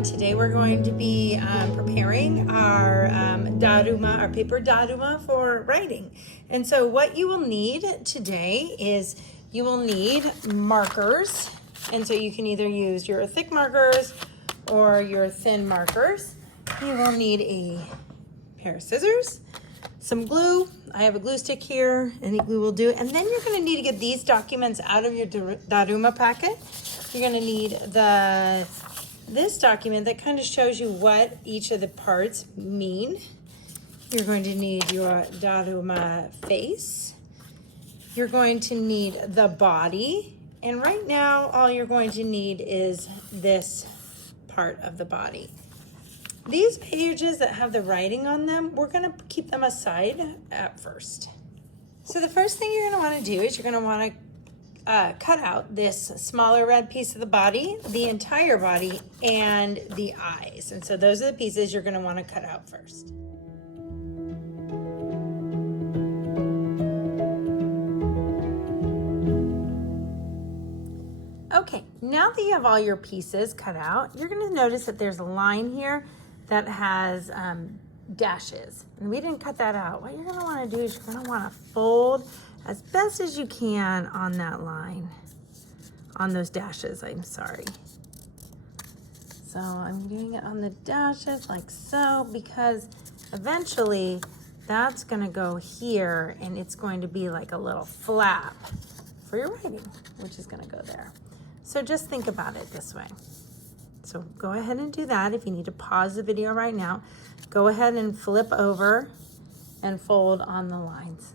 everyone. Today we're going to be preparing our Daruma, our paper Daruma for writing. And so what you will need today is you will need markers. And so you can either use your thick markers or your thin markers. You will need a pair of scissors, some glue. I have a glue stick here. Any glue will do. And then you're going to need to get these documents out of your Daruma packet. You're going to need this document that kind of shows you what each of the parts mean. You're going to need your Daruma face. You're going to need the body. And right now, all you're going to need is this part of the body. These pages that have the writing on them, we're going to keep them aside at first. So the first thing you're going to want to do is you're going to want to cut out this smaller red piece of the body, the entire body, and the eyes. And so those are the pieces you're going to want to cut out first. Okay, now that you have all your pieces cut out, you're going to notice that there's a line here that has dashes. And we didn't cut that out. What you're going to want to do is you're going to want to fold as best as you can on that line, on those dashes, I'm sorry. So I'm doing it on the dashes like so, because eventually that's going to go here and it's going to be like a little flap for your writing, which is going to go there. So just think about it this way. So go ahead and do that. If you need to pause the video right now, go ahead and flip over and fold on the lines.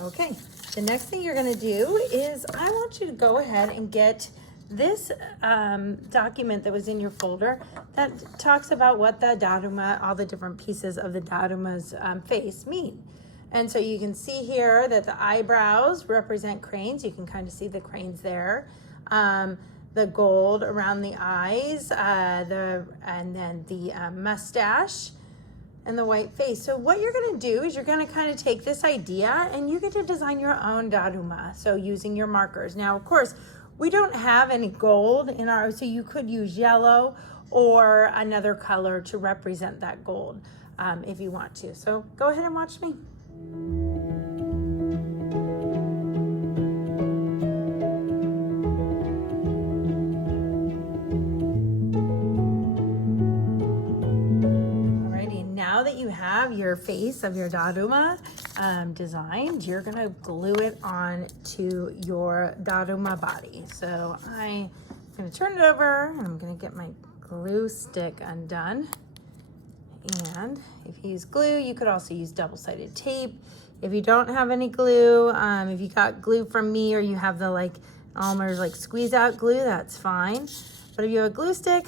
Okay, the next thing you're going to do is I want you to go ahead and get this document that was in your folder that talks about what the Daruma, all the different pieces of the Daruma's face mean. And so you can see here that the eyebrows represent cranes. You can kind of see the cranes there. The gold around the eyes, and then the mustache, and the white face. So what you're going to do is you're going to kind of take this idea and you get to design your own Daruma. So using your markers. Now, of course, we don't have any gold in our, so you could use yellow or another color to represent that gold if you want to. So go ahead and watch me. Now that you have your face of your Daruma designed, you're going to glue it on to your Daruma body. So I'm going to turn it over and I'm going to get my glue stick undone. And if you use glue, you could also use double-sided tape. If you don't have any glue, if you got glue from me or you have the Elmer's squeeze out glue, that's fine. But if you have a glue stick,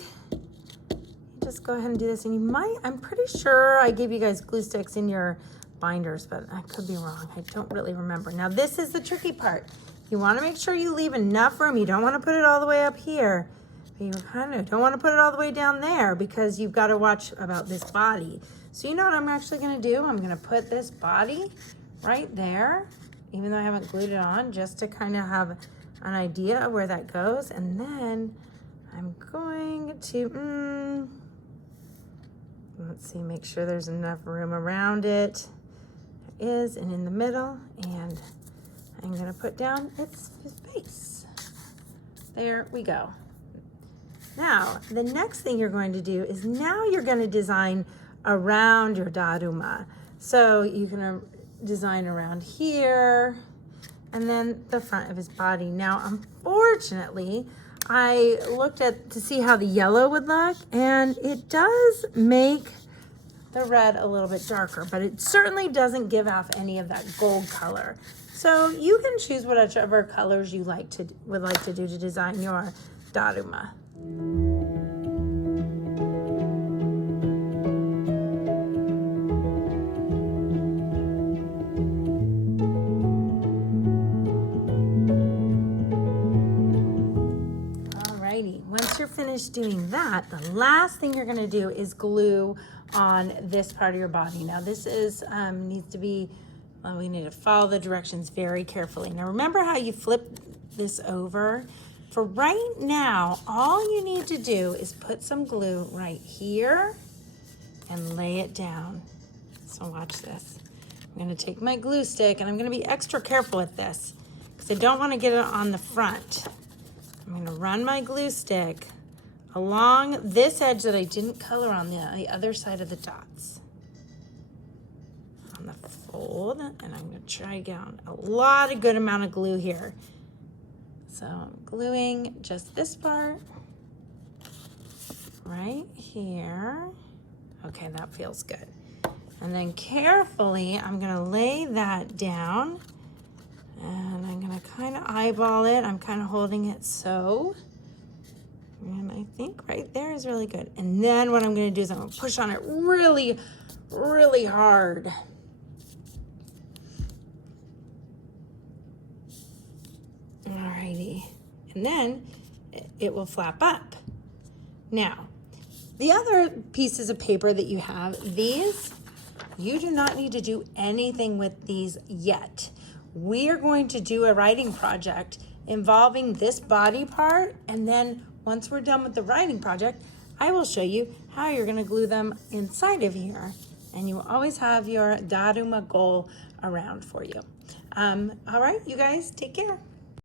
just go ahead and do this. And you might, I'm pretty sure I gave you guys glue sticks in your binders, but I could be wrong. I don't really remember. Now this is the tricky part. You want to make sure you leave enough room. You don't want to put it all the way up here. But you kind of don't want to put it all the way down there because you've got to watch about this body. So you know what I'm actually going to do? I'm going to put this body right there, even though I haven't glued it on, just to kind of have an idea of where that goes. And then I'm going to, let's see, make sure there's enough room around it. There is, and in the middle, and I'm gonna put down its face. There we go. Now, the next thing you're going to do is now you're gonna design around your Daruma. So you can design around here, and then the front of his body. Now, unfortunately, I looked to see how the yellow would look, and it does make the red a little bit darker, but it certainly doesn't give off any of that gold color. So you can choose whichever colors you would like to do to design your Daruma. Once you're finished doing that, the last thing you're going to do is glue on this part of your body. Now this is needs to be, we need to follow the directions very carefully. Now remember how you flip this over For right now, all you need to do is put some glue right here and lay it down. So watch this. I'm gonna take my glue stick and I'm gonna be extra careful with this because I don't wanna get it on the front. I'm gonna run my glue stick along this edge that I didn't color on the other side of the dots. On the fold, and I'm gonna try down a lot of good amount of glue here. So I'm gluing just this part right here. Okay, that feels good. And then carefully, I'm gonna lay that down and I'm gonna kind of eyeball it. I'm kind of holding it so. And I think right there is really good. And then what I'm gonna do is I'm gonna push on it really, really hard. Alrighty. And then it will flap up. Now, the other pieces of paper that you have, these, you do not need to do anything with these yet. We are going to do a writing project involving this body part, and then once we're done with the writing project, I will show you how you're gonna glue them inside of here, and you will always have your Daruma goal around for you. All right, you guys, take care.